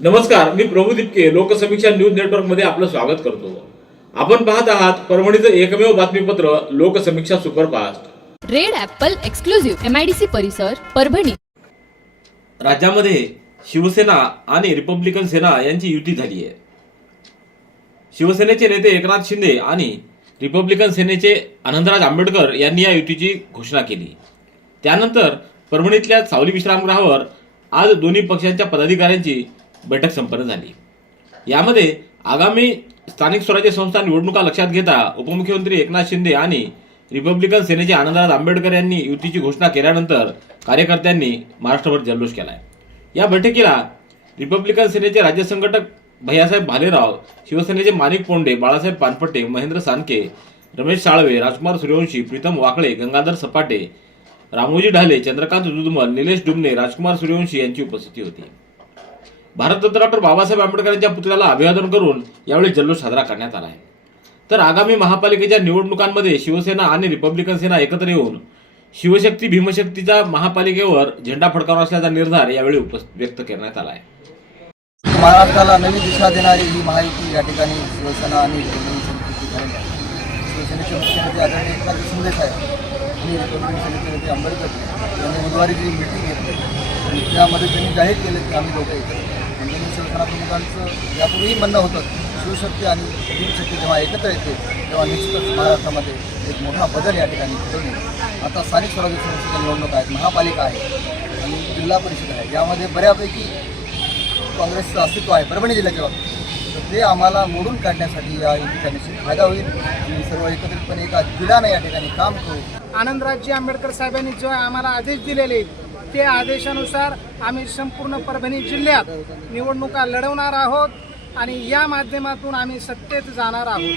नमस्कार मी प्रभू दिपके लोकसमीक्षा न्यूज नेटवर्कमध्ये आपलं स्वागत करतो. आपण पाहत आहात परभणीचं एकमेव बातमीपत्र Loksamiksha superfast. Red apple exclusive MIDC परिसर परभणी. राज्यामध्ये शिवसेना आणि रिपब्लिकन सेना यांची युती झाली आहे. शिवसेनेचे नेते एकनाथ शिंदे आणि रिपब्लिकन सेनेचे आनंदराज आंबेडकर यांनी या युतीची घोषणा केली. त्यानंतर परभणीतल्या सावली विश्रामगृहावर आज दोन्ही पक्षांच्या पदाधिकाऱ्यांची बैठक संपन्न झाली. यामध्ये आगामी स्थानिक स्वराज्य संस्था निवडणुका लक्षात घेता उपमुख्यमंत्री एकनाथ शिंदे आणि रिपब्लिकन सेनेचे आनंदराज आंबेडकर यांनी युतीची घोषणा केल्यानंतर कार्यकर्त्यांनी महाराष्ट्रभर जल्लोष केलाय. या बैठकीला रिपब्लिकन सेनेचे राज्य संघटक भैयासाहेब भालेराव शिवसेनेचे माणिक पोंडे बाळासाहेब पानपट्टे महेंद्र सानके रमेश साळवे राजकुमार सूर्यवंशी प्रीतम वाकळे गंगाधर सपाटे रामोजी ढाले चंद्रकांत दुधमल निलेश डुमने राजकुमार सूर्यवंशी यांची उपस्थिती होती. भारतरत्न डॉक्टर बाबासाहेब आंबेडकरांच्या पुतळ्याला अभिवादन करून यावेळी जल्लोष साजरा करण्यात आला आहे. तर आगामी महापालिकेच्या निवडणुकांमध्ये शिवसेना आणि रिपब्लिकन सेना एकत्र येऊन शिवशक्ती भीमशक्तीचा महापालिकेवर झेंडा फडकावणार असल्याचा निर्धार यावेळी व्यक्त करण्यात आला आहे. महाराष्ट्राला नवी दिशा देणारी ही महायुती या ठिकाणी शिवसेना आणि शिवसेनेचे मुख्यमंत्री आदरणीय एकनाथ शिंदे साहेब आणि रिपब्लिकन सेनेचे नेते आंबेडकर यांनी बुधवारी जी मिटिंग घेतली त्यामध्ये त्यांनी जाहीर केले की आम्ही दोघं एकत्र येऊ. प्रमुखांचं यापूर्वीही म्हणणं होतं शिवशक्ती आणि भीमशक्ती जेव्हा एकत्र येते तेव्हा निश्चितच महाराष्ट्रामध्ये एक मोठा बदल या ठिकाणी घडून येईल. आता स्थानिक स्वराज्य संस्थेच्या निवडणूक आहेत महापालिका आहे आणि जिल्हा परिषद आहे. यामध्ये बऱ्यापैकी काँग्रेसचं अस्तित्व आहे परभणी जिल्ह्याच्या बाबतीत. तर ते आम्हाला मोडून काढण्यासाठी या युतीचा निश्चित फायदा होईल आणि सर्व एकत्रितपणे एका जिल्ह्यानं या ठिकाणी काम करू. आनंदराजजी आंबेडकर साहेबांनी जो आम्हाला आदेश दिलेले ते आदेशानुसार आम्ही संपूर्ण परभणी जिल्ह्यात निवडणुका लढवणार आहोत आणि या माध्यमातून आम्ही सत्तेत जाणार आहोत.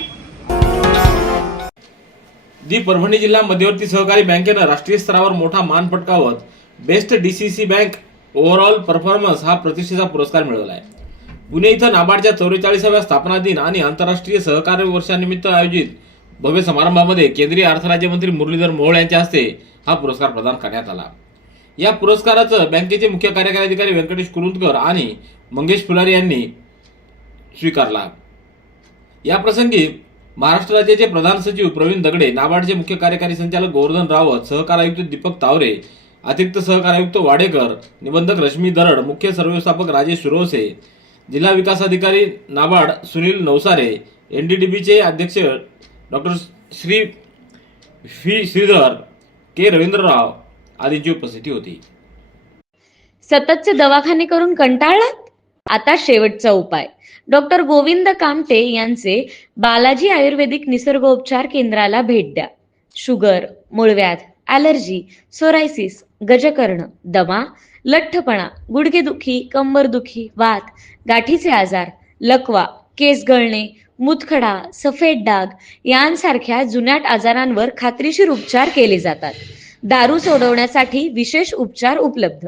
जी परभणी जिल्हा मध्यवर्ती सहकारी बँकेनं राष्ट्रीय स्तरावर मोठा मान पटकावत best DCC bank overall performance हा प्रतिष्ठेचा पुरस्कार मिळवला आहे. पुणे इथं नाबार्डच्या चौवेचाळीसाव्या स्थापना दिन आणि आंतरराष्ट्रीय सहकार्य वर्षानिमित्त आयोजित भव्य समारंभामध्ये केंद्रीय अर्थ राज्यमंत्री मुरलीधर मोहोळ यांच्या हस्ते हा पुरस्कार प्रदान करण्यात आला. या पुरस्काराचं बँकेचे मुख्य कार्यकारी अधिकारी व्यंकटेश कुरुंदकर आणि मंगेश फुलारी यांनी स्वीकारला. या प्रसंगी महाराष्ट्र राज्याचे प्रधान सचिव प्रवीण दगडे नाबार्डचे मुख्य कार्यकारी संचालक गोवर्धन रावत सहकार आयुक्त दीपक तावरे अतिरिक्त सहकार आयुक्त वाडेकर निबंधक रश्मी दरड मुख्य सर्व्यवस्थापक राजेश सुरवसे जिल्हा विकास अधिकारी नाबार्ड सुनील नवसारे एनडीडीबीचे अध्यक्ष doctor Shri V Shridhar K Ravindrarao आदींची उपस्थिती होती. सततचे दवाखाने करून कंटाळलात? आता शेवटचा उपाय. डॉक्टर गोविंद कामटे यांचे बालाजी आयुर्वेदिक निसर्गोपचार केंद्राला भेट द्या. शुगर मूळव्याध ॲलर्जी सोरायसिस गजकर्ण दमा लठ्ठपणा गुडघेदुखी कंबरदुखी वात गाठीचे आजार लकवा केस गळणे मुतखडा सफेद डाग यांसारख्या जुन्याट आजारांवर खात्रीशीर उपचार केले जातात. दारू सोडवण्यासाठी विशेष उपचार उपलब्ध.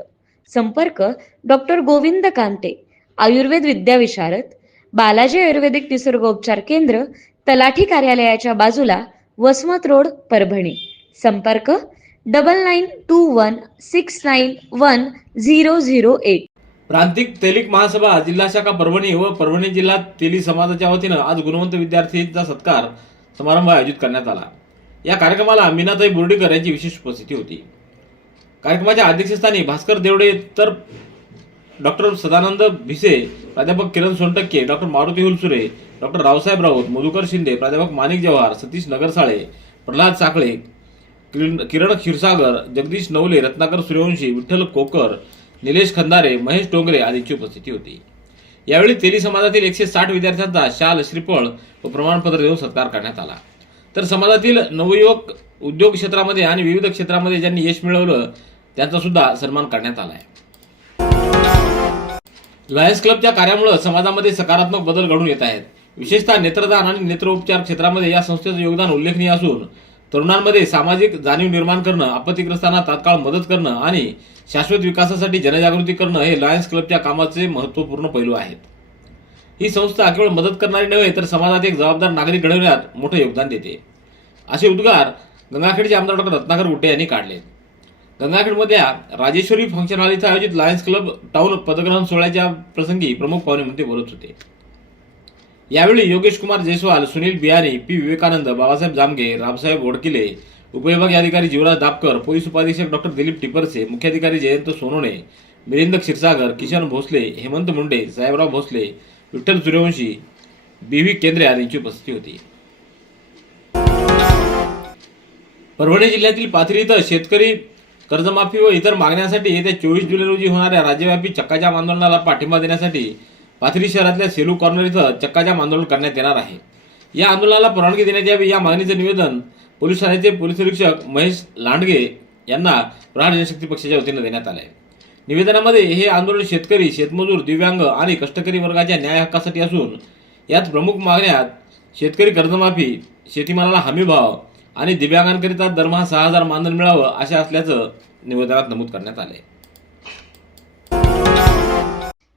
संपर्क डॉक्टर गोविंद कांते आयुर्वेद विद्याविशारद बालाजी आयुर्वेदिक निसर्गोपचार केंद्र तलाठी कार्यालयाच्या बाजूला वसमत रोड परभणी. संपर्क double nine two one six nine one zero zero eight. प्रांतिक तेलिक महासभा जिल्हा शाखा परभणी व परभणी जिल्हा तेली समाजाच्या वतीनं आज गुणवंत विद्यार्थीचा सत्कार समारंभ आयोजित करण्यात आला. या कार्यक्रमाला मीनाताई बोर्डीकर यांची विशेष उपस्थिती होती. कार्यक्रमाच्या अध्यक्षस्थानी भास्कर देवडे तर डॉक्टर सदानंद भिसे प्राध्यापक किरण सोनटक्के डॉक्टर मारुती हुलसुरे डॉक्टर रावसाहेब राऊत मधुकर शिंदे प्राध्यापक माणिक जव्हार सतीश नगरसाळे प्रल्हाद साखळे किरण क्षीरसागर जगदीश नवले रत्नाकर सूर्यवंशी विठ्ठल कोकर निलेश खंदारे महेश डोंगरे आदींची उपस्थिती होती. यावेळी तेली समाजातील एकशे साठ विद्यार्थ्यांचा शाल श्रीफळ व प्रमाणपत्र देऊन सत्कार करण्यात आला. तर समाजातील नवयुवक उद्योग क्षेत्रामध्ये आणि विविध क्षेत्रामध्ये ज्यांनी यश मिळवलं त्यांचा सुद्धा सन्मान करण्यात आला आहे. लायन्स क्लबच्या कार्यामुळे समाजामध्ये सकारात्मक बदल घडून येत आहेत. विशेषतः नेत्रदान आणि नेत्रोपचार क्षेत्रामध्ये या संस्थेचं योगदान उल्लेखनीय असून तरुणांमध्ये सामाजिक जाणीव निर्माण करणं आपत्तीग्रस्तांना तात्काळ मदत करणं आणि शाश्वत विकासासाठी जनजागृती करणं हे लायन्स क्लबच्या कामाचे महत्त्वपूर्ण पैलू आहेत. ही संस्था केवळ मदत करणारी नव्हे तर समाजात एक जबाबदार नागरिक घडवण्यात मोठं योगदान देते. असे उद्गार गंगाखेडचे आमदार डॉक्टर रत्नाकर गुट्टे यांनी काढले गंगाखेडमधल्या राजेश्वरी फंक्शन हॉल इथं आयोजित लायन्स क्लब टाऊन पदग्रहण सोहळ्याच्या प्रसंगी प्रमुख पाहुणे म्हणून ते बोलत होते. यावेळी योगेश कुमार जयस्वाल सुनील बियाणी पी विवेकानंद बाबासाहेब जामगे रामसाहेब ओडकिले उपविभागीय अधिकारी जीवराज दापकर पोलीस उपाधीक्षक डॉक्टर दिलीप टिपरसे मुख्याधिकारी जयंत सोनोणे मिलिंद क्षीरसागर किशन भोसले हेमंत मुंडे साहेबराव भोसले विठ्ठल सूर्यवंशी बी व्ही केंद्रे आदींची उपस्थिती होती. परभणी जिल्ह्यातील पाथरी इथं शेतकरी कर्जमाफी व इतर मागण्यांसाठी येत्या चोवीस जुलै रोजी होणाऱ्या राज्यव्यापी चक्काजाम आंदोलनाला पाठिंबा देण्यासाठी पाथरी शहरातल्या सेलू कॉर्नर इथं चक्काजाम आंदोलन करण्यात येणार आहे. या आंदोलनाला परवानगी देण्यात यावी या मागणीचं निवेदन पोलीस ठाण्याचे पोलीस निरीक्षक महेश लांडगे यांना प्रहार जनशक्ती पक्षाच्या वतीनं देण्यात आलं आहे निवेदनामध्ये हे आंदोलन शेतकरी शेतमजूर दिव्यांग आणि कष्टकरी वर्गाच्या न्याय हक्कासाठी असून यात प्रमुख मागण्यात शेतकरी कर्जमाफी शेतीमालाला हमीभाव आणि दिव्यांगांकरिता दरमहा सहा हजार मानधन मिळावं अशा असल्याचं निवेदनात नमूद करण्यात आले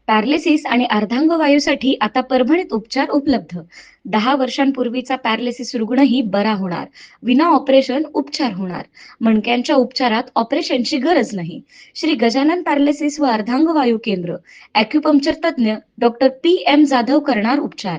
पॅरालिसिस आणि अर्धांगवायूसाठी आता परभणीत उपचार उपलब्ध. दहा वर्षांपूर्वीचा पॅरालिसिस रुग्णही बरा होणार. विना ऑपरेशन उपचार होणार. मणक्यांच्या उपचारात ऑपरेशनची गरज नाही. श्री गजानन पॅरालिसिस व अर्धांगवायू केंद्र अॅक्युपंक्चर तज्ज्ञ डॉक्टर पी एम जाधव करणार उपचार.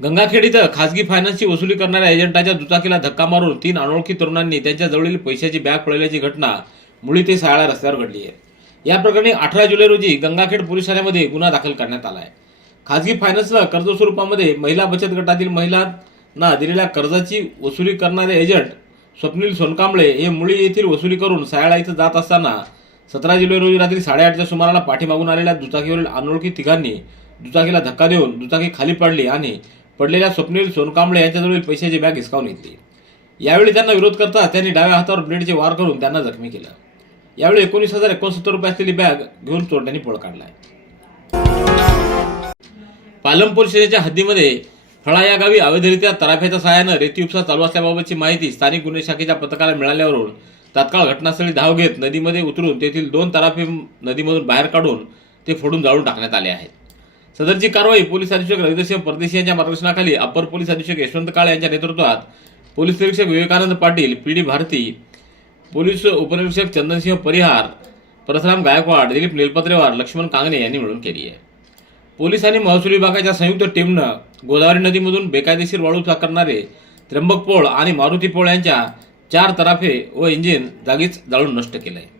Gangakhed इथं खासगी फायनान्सची वसुली करणाऱ्या एजंटाच्या दुचाकीला धक्का मारून तीन अनोळखी तरुणांनी त्यांच्या जवळील पैशाची बॅग पळवल्याची घटना मुळी ते साळा रस्त्यावर घडली आहे. या प्रकरणी अठरा जुलै रोजी गंगाखेड पोलीस ठाण्यामध्ये गुन्हा दाखल करण्यात आला आहे. खासगी फायनान्सला कर्ज स्वरूपामध्ये महिला बचत गटातील महिलांना दिलेल्या कर्जाची वसुली करणारे एजंट स्वप्नील सोनकांबळे हे मुळी येथील वसुली करून सायाळा इथं जात असताना सतरा जुलै रोजी रात्री साडेआठच्या सुमाराला पाठीमागून आलेल्या दुचाकीवरील अनोळखी तिघांनी दुचाकीला धक्का देऊन दुचाकी खाली पडली आणि पडलेल्या स्वप्नील सोनकांबळे यांच्याजवळील पैशाची बॅग हिसकावून घेतली. यावेळी त्यांना विरोध करता त्यांनी डाव्या हातावर ब्लेडचे वार करून त्यांना जखमी केलं. यावेळी एकोणीस हजार एकोणसत्तर रुपये असलेली बॅग घेऊन चोरट्यांनी पळ काढलाय. पालम पोलीस हद्दीमध्ये फळा या गावी अवैधरित्या तराफ्याच्या सहाय्यानं रेती उपसा चालू असल्याबाबतची माहिती स्थानिक गुन्हे शाखेच्या पथकाला मिळाल्यावरून तात्काळ घटनास्थळी धाव घेत नदीमध्ये उतरून तेथील दोन तराफे नदीमधून बाहेर काढून ते फोडून जाळून टाकण्यात आले आहेत. सदरची कारवाई पोलीस अधीक्षक रविदसिंह परदेशी यांच्या मार्गदर्शनाखाली अपर पोलीस अधीक्षक यशवंत काळे यांच्या नेतृत्वात पोलीस निरीक्षक Vivekanand Patil P D Bharati police उपनिरीक्षक चंदनसिंह परिहार परसराम गायकवाड दिलीप निलपत्रेवार लक्ष्मण कांगणे यांनी मिळून केली आहे. पोलीस आणि महसूल विभागाच्या संयुक्त टीमनं गोदावरी नदीमधून बेकायदेशीर वाळू करणारे त्र्यंबक पोळ आणि मारुती पोळ यांच्या चार तराफे व इंजिन जागीच जाळून नष्ट केलं आहे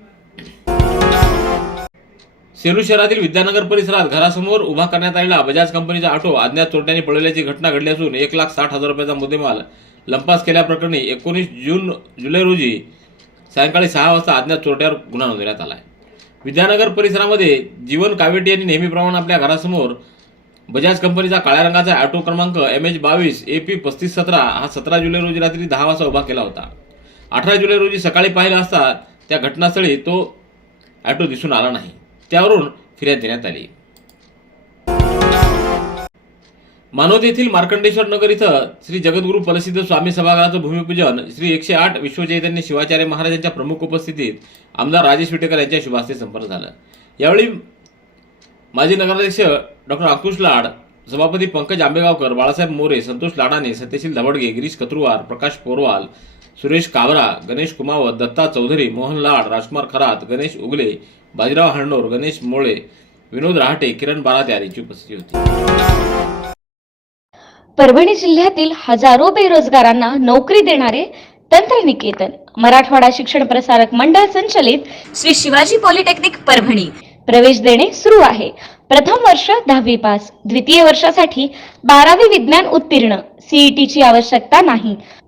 सेलू शहरातील विद्यानगर परिसरात घरासमोर उभा करण्यात आलेला बजाज कंपनीचा ऑटो अज्ञात चोरट्यांनी पळवल्याची घटना घडली असून एक लाख साठ हजार रुपयाचा मुद्देमाल लंपास केल्याप्रकरणी एकोणीस जून जुलै रोजी सायंकाळी सहा वाजता अज्ञात चोरट्यावर गुन्हा नोंदवण्यात आला आहे. विद्यानगर परिसरामध्ये जीवन कावेटी यांनी नेहमीप्रमाणे आपल्या घरासमोर बजाज कंपनीचा काळ्या रंगाचा ऑटो क्रमांक एम एच बावीस ए पी पस्तीस सतरा हा सतरा जुलै रोजी रात्री दहा वाजता उभा केला होता. अठरा जुलै रोजी सकाळी पाहिला असता त्या घटनास्थळी तो ऑटो दिसून आला नाही. त्यावरून फिर्याद देण्यात आली. मानवत येथील मार्कंडेश्वर नगर इथं श्री जगद्गुरू प्रसिद्ध स्वामी सभागृहाचं भूमिपूजन श्री एकशे आठ विश्वचैतन्य शिवाचार्य महाराजांच्या प्रमुख उपस्थितीत आमदार राजेश विटेकर यांच्या शुभास्ते संपन्न झालं. यावेळी माजी नगराध्यक्ष डॉक्टर अंकुश लाड सभापती पंकज आंबेगावकर बाळासाहेब मोरे संतोष लाडाने सत्यशील धबडगे गिरीश कत्रुवार प्रकाश पोरवाल सुरेश काबरा गणेश कुमावत दत्ता चौधरी मोहन लाड राजकुमार खरात गणेश उगले बाजीराव हरणोर गणेश मोळे विनोद रहाटे किरण बारात यांची उपस्थिती होती. परभणी जिल्ह्यातील हजारो बेरोजगारांना नोकरी देणारे तंत्रनिकेतन मराठवाडा शिक्षण प्रसारक मंडळ संचलित श्री शिवाजी पॉलिटेक्निक परभणी. प्रवेश देणे सुरू आहे. प्रथम वर्ष दहावी पास द्वितीय वर्षासाठी बारावी विज्ञान उत्तीर्ण सीईटी ची आवश्यकता नाही.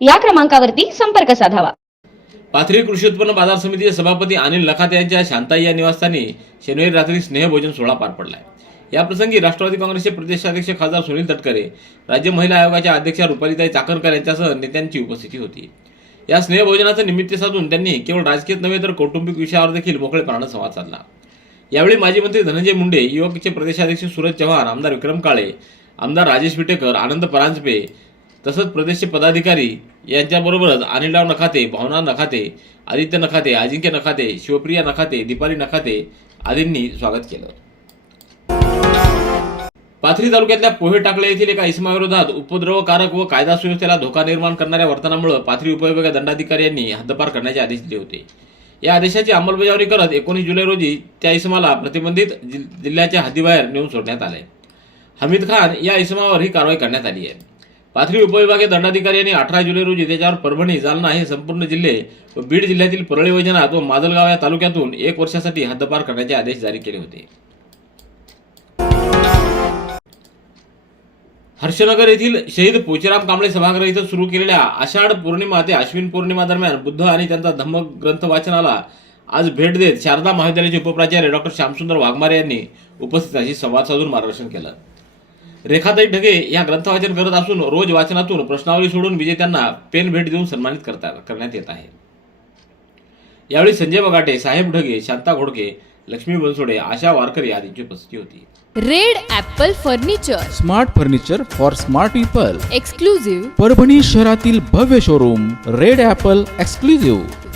या क्रमांकावरती संपर्क साधावा. पाथरी कृषी उत्पन्न बाजार समितीचे सभापती अनिल लखात यांच्या शांताई या निवासस्थानी शनिवारी रात्री स्नेहभोजन सोहळा पार पडलाय. याप्रसंगी राष्ट्रवादी काँग्रेसचे प्रदेशाध्यक्ष खासदार सुनील तटकरे राज्य महिला आयोगाच्या अध्यक्षा रुपालीताई चाकणकर यांच्यासह नेत्यांची उपस्थिती होती. या स्नेहभोजनाचं निमित्त साधून त्यांनी केवळ राजकीय नव्हे तर कौटुंबिक विषयावर देखील मोकळेपणानं संवाद साधला. यावेळी माजी मंत्री धनंजय मुंडे युवकचे प्रदेशाध्यक्ष सूरज चव्हाण आमदार विक्रम काळे आमदार राजेश विटेकर आनंद परांजपे तसंच प्रदेशचे पदाधिकारी यांच्याबरोबरच अनिलराव नखाते भावना नखाते आदित्य नखाते अजिंक्य नखाते शिवप्रिया नखाते दीपाली नखाते आदींनी स्वागत केलं. पाथरी तालुक्यातल्या पोहे टाकळे येथील एका इसमाविरोधात उपद्रवकारक व कायदा सुव्यवस्थेला धोका निर्माण करणाऱ्या वर्तनामुळे पाथरी उपविभागीय दंडाधिकारी यांनी हद्दपार करण्याचे आदेश दिले होते. या आदेशाची अंमलबजावणी करत एकोणीस जुलै रोजी त्या इसमाला प्रतिबंधित जिल्ह्याच्या हद्दीबाहेर नेऊन सोडण्यात आले हमीद खान या इसमावर ही कारवाई करण्यात आली आहे. पाथरी उपविभागीय दंडाधिकारी यांनी अठरा जुलै रोजी त्याच्यावर परभणी जालना हे संपूर्ण जिल्हे व बीड जिल्ह्यातील परळी वैजनाथ व माजलगाव या तालुक्यातून एक वर्षासाठी हद्दपार करण्याचे आदेश जारी केले होते. हर्षनगर येथील शहीद पोचेराम कांबळे सभागृह इथं सुरू केलेल्या आषाढ पौर्णिमा ते अश्विन पौर्णिमा दरम्यान बुद्ध आणि त्यांचा धम्म ग्रंथ वाचनाला आज भेट देत शारदा महाविद्यालयाचे उपप्राचार्य डॉक्टर श्यामसुंदर वाघमारे यांनी उपस्थितांशी संवाद साधून मार्गदर्शन केलं. रेखाताई ढगे या ग्रंथ वाचन करत असून रोज वाचनातून प्रश्नावली सोडून विजेत्यांना पेन भेट देऊन सन्मानित करता करण्यात येत आहे. यावेळी संजय बगाटे साहेब ढगे शांता घोडके लक्ष्मी बनसोडे आशा वारकरी आदींची उपस्थिती होती. Red Apple furniture. Smart furniture for smart people. Exclusive Parbhani शहरातील भव्य showroom Red Apple exclusive.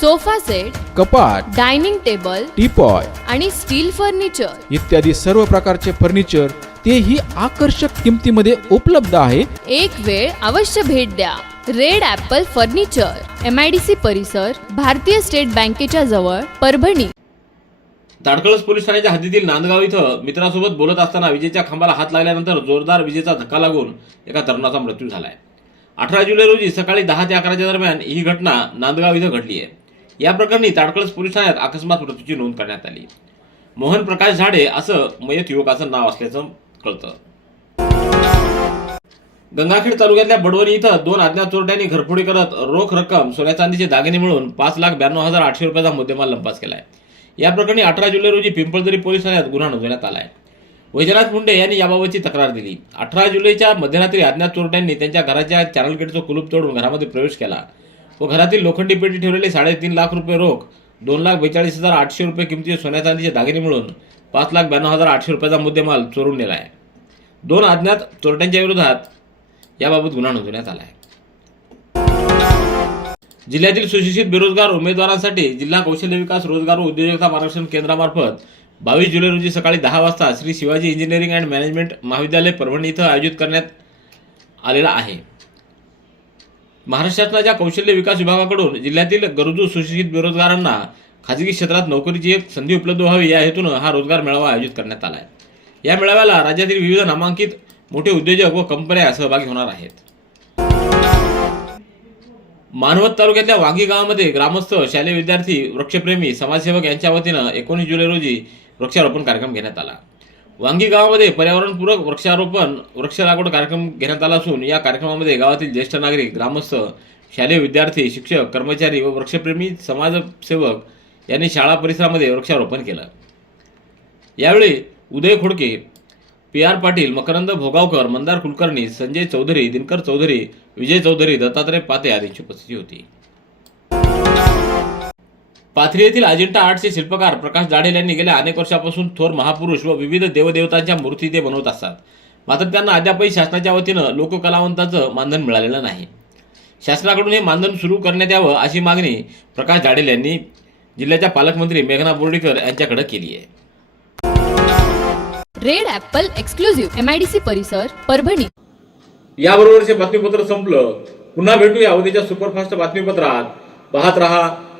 sofa set कपाट डायनिंग टेबल टीपॉय आणि स्टील फर्निचर. इत्यादी सर्व प्रकारचे फर्निचर तेही आकर्षक किमतीमध्ये उपलब्ध आहे. एक वेळ अवश्य भेट द्या. Red apple furniture M I D C परिसर भारतीय स्टेट बँकेच्या जवळ परभणी. ताडकळस पोलीस ठाण्याच्या हद्दीतील नांदगाव इथं मित्रासोबत बोलत असताना विजेच्या खांबाला हात लागल्यानंतर जोरदार विजेचा धक्का लागून एका तरुणाचा मृत्यू झालाय. अठरा जुलै रोजी सकाळी दहा ते अकराच्या दरम्यान ही घटना नांदगाव इथं घडली आहे या प्रकरणी ताडकळस पोलीस ठाण्यात अकस्मात मृत्यूची नोंद करण्यात आली. मोहन प्रकाश झाडे असं मयत युवकाचं नाव असल्याचं कळतं. गंगाखेड तालुक्यातल्या बडवणी इथं दोन अज्ञात चोरट्यांनी घरफोडी करत रोख रक्कम सोन्या चांदीचे दागिने मिळून पाच लाख ब्याण्णव हजार आठशे रुपयाचा मुद्देमाल लंपास केलाय. या प्रकरणी अठरा जुलै रोजी पिंपळदरी पोलीस ठाण्यात गुन्हा नोंदवण्यात आलाय. वैजनाथ मुंडे यांनी याबाबतची तक्रार दिली. अठरा जुलैच्या मध्यरात्री अज्ञात चोरट्यांनी त्यांच्या घराच्या चॅनल गेटचं कुलूप तोडून घरामध्ये प्रवेश केला. व घरातील लोखंडी पेटी ठेवलेले साडेतीन लाख रुपये रोख दोन लाख बेचाळीस हजार आठशे रुपये किमतीचे सोन्या चांदीचे दागिने मिळून पाच लाख ब्याण्णव हजार आठशे रुपयाचा मुद्देमाल चोरून नेला आहे. दोन अज्ञात चोरट्यांच्या विरोधात याबाबत गुन्हा नोंदवण्यात आला आहे. जिल्ह्यातील सुशिक्षित बेरोजगार उमेदवारांसाठी जिल्हा कौशल्य विकास रोजगार व उद्योजकता मार्गदर्शन केंद्रामार्फत बावीस जुलै रोजी सकाळी दहा वाजता Shri Shivaji engineering and management महाविद्यालय परभणी इथं आयोजित करण्यात आलेला आहे. महाराष्ट्र शासनाच्या कौशल्य विकास विभागाकडून जिल्ह्यातील गरजू सुशिक्षित बेरोजगारांना खाजगी क्षेत्रात नोकरीची एक संधी उपलब्ध व्हावी या हेतून हा रोजगार मेळावा आयोजित करण्यात आला आहे या मेळाव्याला राज्यातील विविध नामांकित मोठे उद्योजक व कंपन्या सहभागी होणार आहेत. मानवत तालुक्यातल्या वांगी गावामध्ये ग्रामस्थ शालेय विद्यार्थी वृक्षप्रेमी समाजसेवक यांच्या वतीनं एकोणीस जुलै रोजी वृक्षारोपण कार्यक्रम घेण्यात आला. वांगी गावामध्ये पर्यावरणपूरक वृक्षारोपण वृक्ष लागवड कार्यक्रम घेण्यात आला असून या कार्यक्रमामध्ये गावातील ज्येष्ठ नागरिक ग्रामस्थ शालेय विद्यार्थी शिक्षक कर्मचारी व वृक्षप्रेमी समाजसेवक यांनी शाळा परिसरामध्ये वृक्षारोपण केलं. यावेळी उदय खोडके पी आर पाटील मकरंद भोगावकर मंदार कुलकर्णी संजय चौधरी दिनकर चौधरी विजय चौधरी दत्तात्रय पाते आदींची उपस्थिती होती. पाथरी येथील अजिंठा आर्टचे शिल्पकार प्रकाश जाडेल यांनी गेल्या अनेक वर्षापासून थोर महापुरुष व विविध देवदेवतांच्या मूर्ती ते बनवत असतात. मात्र त्यांना अद्यापही शासनाच्या वतीनं लोककलावंताचं मानधन मिळालेलं नाही. शासनाकडून हे मानधन सुरू करण्यात यावं अशी मागणी प्रकाश जाडेल यांनी जिल्ह्याच्या पालकमंत्री मेघना बोर्डीकर यांच्याकडे केली आहे. Red apple exclusive M I D C परिसर परभणी. याबरोबरचे बातमीपत्र संपलं. पुन्हा भेटूया उद्याच्या सुपरफास्ट बातमीपत्रात. पाहत रहा